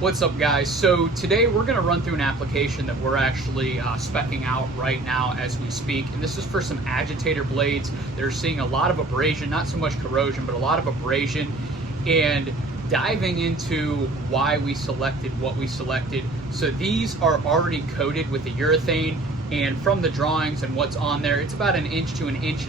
What's up, guys? So today we're going to run through an application that we're actually speccing out right now as we speak, and this is for some agitator blades. They're seeing a lot of abrasion, not so much corrosion, but a lot of abrasion, and diving into why we selected what we selected. So these are already coated with the urethane, and from the drawings and what's on there, it's about 1 inch to 1.5 inches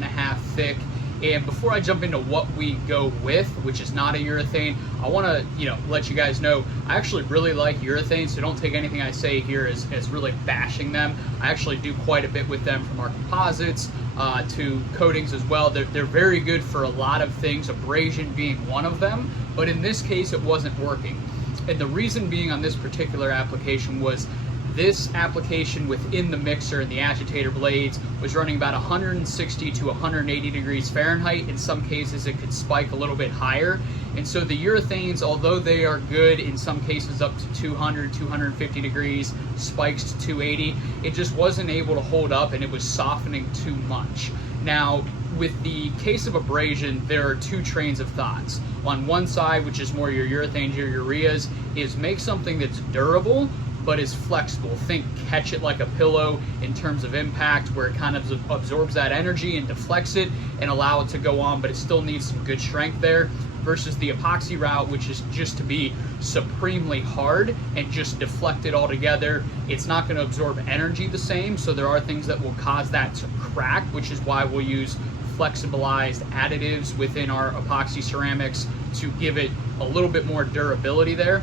thick. And before I jump into what we go with, which is not a urethane, I want to let you guys know I actually really like urethane, so don't take anything I say here as really bashing them. I actually do quite a bit with them, from our composites to coatings as well. They're very good for a lot of things, abrasion being one of them, but in this case it wasn't working. And the reason being on this particular application was this application within the mixer and the agitator blades was running about 160 to 180 degrees Fahrenheit. In some cases it could spike a little bit higher. And so the urethanes, although they are good in some cases up to 200, 250 degrees, spikes to 280, it just wasn't able to hold up and it was softening too much. Now, with the case of abrasion, there are two trains of thoughts. On one side, which is more your urethanes, your ureas, is make something that's durable but is flexible. Think catch it like a pillow in terms of impact, where it kind of absorbs that energy and deflects it and allow it to go on, but it still needs some good strength there, versus the epoxy route, which is just to be supremely hard and just deflect it altogether. It's not going to absorb energy the same, so there are things that will cause that to crack, which is why we'll use flexibilized additives within our epoxy ceramics to give it a little bit more durability there.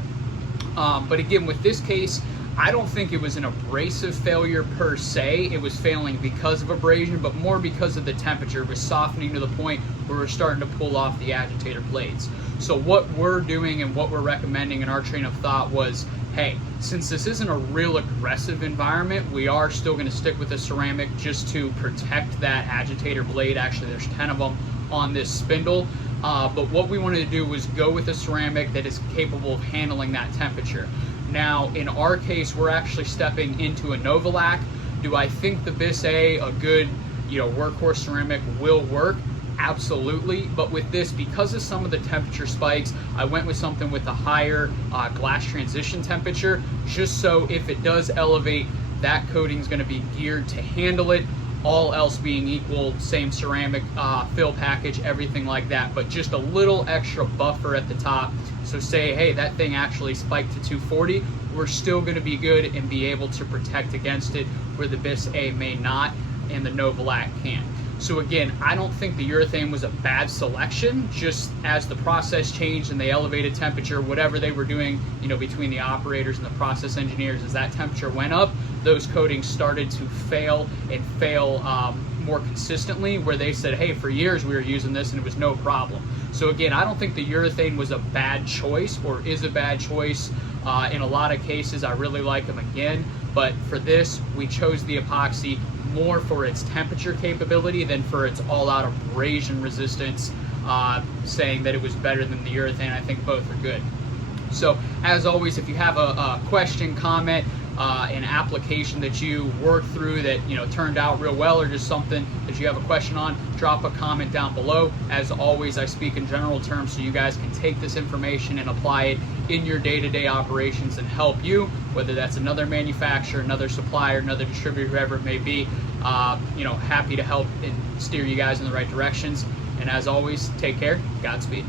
But again, with this case, I don't think it was an abrasive failure per se. It was failing because of abrasion, but more because of the temperature. It was softening to the point where we're starting to pull off the agitator blades. So what we're doing and what we're recommending in our train of thought was, hey, since this isn't a real aggressive environment, we are still going to stick with the ceramic just to protect that agitator blade. Actually, there's 10 of them on this spindle. But what we wanted to do was go with a ceramic that is capable of handling that temperature. Now, in our case, we're actually stepping into a Novolac. Do I think the Bis A, a good workhorse ceramic, will work? Absolutely. But with this, because of some of the temperature spikes, I went with something with a higher glass transition temperature, just so if it does elevate, that coating is going to be geared to handle it. All else being equal, same ceramic fill package, everything like that, but just a little extra buffer at the top. So say, hey, that thing actually spiked to 240, we're still going to be good and be able to protect against it, where the Bis A may not and the Novolac can. So again, I don't think the urethane was a bad selection. Just as the process changed and they elevated temperature, whatever they were doing, between the operators and the process engineers, as that temperature went up, those coatings started to fail and fail more consistently, where they said, hey, for years we were using this and it was no problem. So again, I don't think the urethane was a bad choice or is a bad choice. In a lot of cases, I really like them again, but for this, we chose the epoxy more for its temperature capability than for its all-out abrasion resistance, saying that it was better than the urethane. I think both are good. So as always, if you have a question, comment, an application that you worked through that turned out real well, or just something that you have a question on, drop a comment down below. As always, I speak in general terms so you guys can take this information and apply it in your day-to-day operations and help you, whether that's another manufacturer, another supplier, another distributor, whoever it may be. Happy to help and steer you guys in the right directions. And as always, take care. Godspeed.